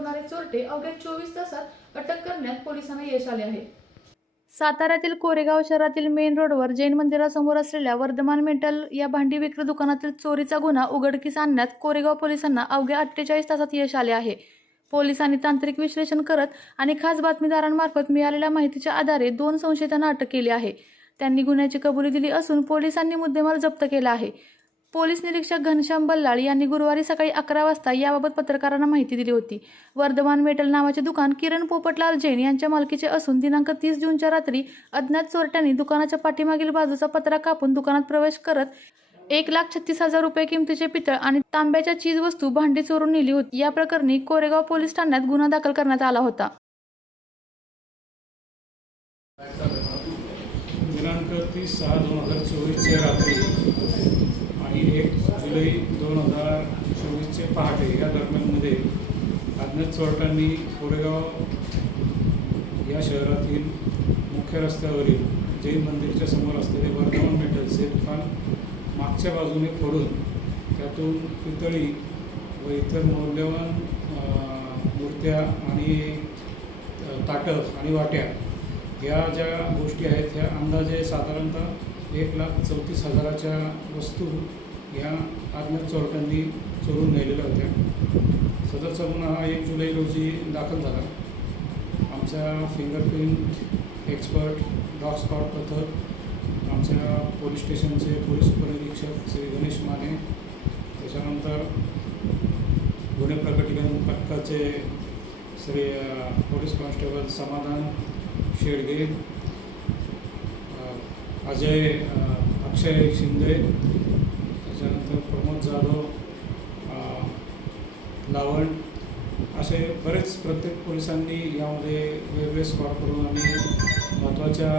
करणारे चोरटे अवघ्या चोवीस तासात अटक करण्यात पोलिसांना यश आले आहे. साताऱ्यातील कोरेगाव शहरातील मेन रोडवर जैन मंदिरासमोर असलेल्या वर्धमान मेटल या भांडी विक्री दुकानातील चोरीचा गुन्हा उघडकीस आणण्यात कोरेगाव पोलिसांना अवघ्या अठ्ठेचाळीस तासात यश आले आहे. पोलिसांनी तांत्रिक विश्लेषण करत आणि खास बातमीदारांमार्फत मिळालेल्या माहितीच्या आधारे दोन संशयितांना अटक केली आहे. त्यांनी गुन्ह्याची कबुली दिली असून पोलिसांनी मुद्देमाल जप्त केला आहे. पोलीस निरीक्षक घनश्याम बल्लाळ यांनी गुरुवारी सकाळी अकरा वाजता याबाबत पत्रकारांना माहिती दिली होती. वर्धमान मेटल नावाचे दुकान किरण पोपटलाल जैन यांच्या मालकीचे असून दिनांक तीस जूनच्या रात्री अज्ञात चोरट्यांनी दुकानाच्या पाठीमागील बाजूचा पत्रा कापून दुकानात प्रवेश करत एक लाख छत्तीस हजार रुपये किमतीचे पितळ आणि तांब्याच्या चीज वस्तू भांडी चोरून नेली होती. या प्रकरणी कोरेगाव पोलीस ठाण्यात गुन्हा दाखल करण्यात आला होता. दिनांक तीस सहा दोन हजार चोवीसचे रात्री आणि एक जुलै दोन हजार चोवीसचे पहाटे या दरम्यानमध्ये अज्ञात चोरट्यांनी कोरेगाव या शहरातील मुख्य रस्त्यावरील जैन मंदिरच्या समोर असलेले वर्धमान मेटलचे दुकान मागच्या बाजूने फोडून त्यातून पितळी व इतर मौल्यवान मूर्त्या आणि अ, ताटं आणि वाट्या ह्या ज्या गोष्टी आहेत ह्या अंदाजे साधारणतः एक लाख चौतीस हजाराच्या वस्तू ह्या अज्ञात चोरट्यांनी चोरून नेलेल्या होत्या. सदरचा गुन्हा हा एक जुलै रोजी दाखल झाला. आमच्या फिंगरप्रिंट एक्सपर्ट डॉग स्पॉट पथक आमच्या पोलीस स्टेशनचे पोलीस उपनिरीक्षक श्री गणेश माने त्याच्यानंतर गुन्हे प्रकटीकरण पथकाचे श्री पोलीस कॉन्स्टेबल समाधान शेडगे अजय अक्षय शिंदे त्याच्यानंतर प्रमोद जाधव लावण असे बरेच प्रत्येक पोलिसांनी यामध्ये वेगवेगळे स्कॉट करून आम्ही महत्त्वाच्या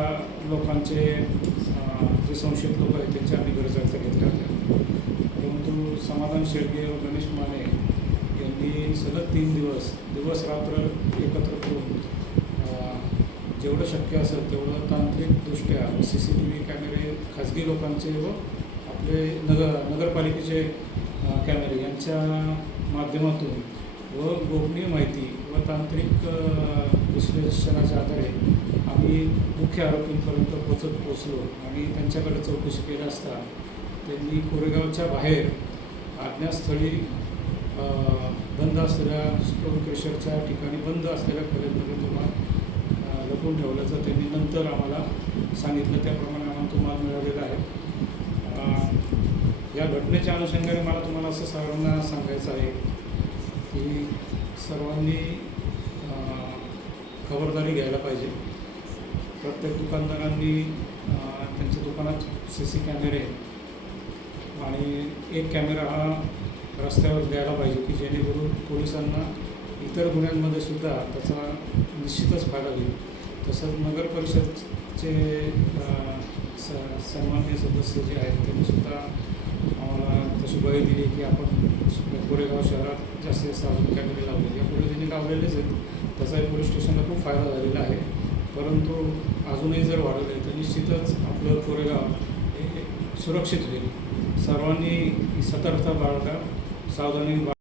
लोकांचे जे संशयित लोक आहेत त्यांच्या आम्ही गरजा घेतल्या होत्या परंतु समाधान शेडगे व गणेश माने यांनी सलग तीन दिवस दिवस रात्र एकत्र करून जेवढं शक्य असेल तेवढं तांत्रिकदृष्ट्या सी सी टी व्ही म्हणजे कॅमेरे खाजगी लोकांचे व आपले नगर नगरपालिकेचे कॅमेरे यांच्या माध्यमातून व गोपनीय माहिती व तांत्रिक विश्लेषणाच्या आधारे आम्ही मुख्य आरोपींपर्यंत पोचत पोचलो आणि त्यांच्याकडे चौकशी केली असता त्यांनी कोरेगावच्या बाहेर आज्ञास्थळी बंद असलेल्या स्टोन क्रेशरच्या ठिकाणी बंद असलेल्या खोलीमध्ये तो लपवून ठेवल्याचं त्यांनी नंतर आम्हाला सांगितलं. त्याप्रमाणे आम्हाला तो माल मिळालेला आहे. या घटनेच्या अनुषंगाने मला तुम्हाला असं सर्वांना सांगायचं आहे की सर्वांनी खबरदारी घ्यायला पाहिजे. प्रत्येक दुकानदारांनी त्यांच्या दुकानात सी सी कॅमेरे आणि एक कॅमेरा हा रस्त्यावर द्यायला पाहिजे की जेणेकरून पोलिसांना इतर गुन्ह्यांमध्ये सुद्धा त्याचा निश्चितच फायदा होईल. तसंच नगर परिषदचे स सन्मान्य सदस्य जे आहेत त्यांनी सुद्धा आम्हाला तशी बळी दिली की आपण कोरेगाव शहरात जास्तीत जास्त अजून कॅमेरे लावले यापुढे त्यांनी लावलेलेच आहेत त्याचाही पोलीस स्टेशनला खूप फायदा झालेला आहे. परंतु अजूनही जर वाढवले तर निश्चितच आपलं कोरेगाव हे सुरक्षित होईल. सर्वांनी सतर्कता बाळगा सावधानी बाळ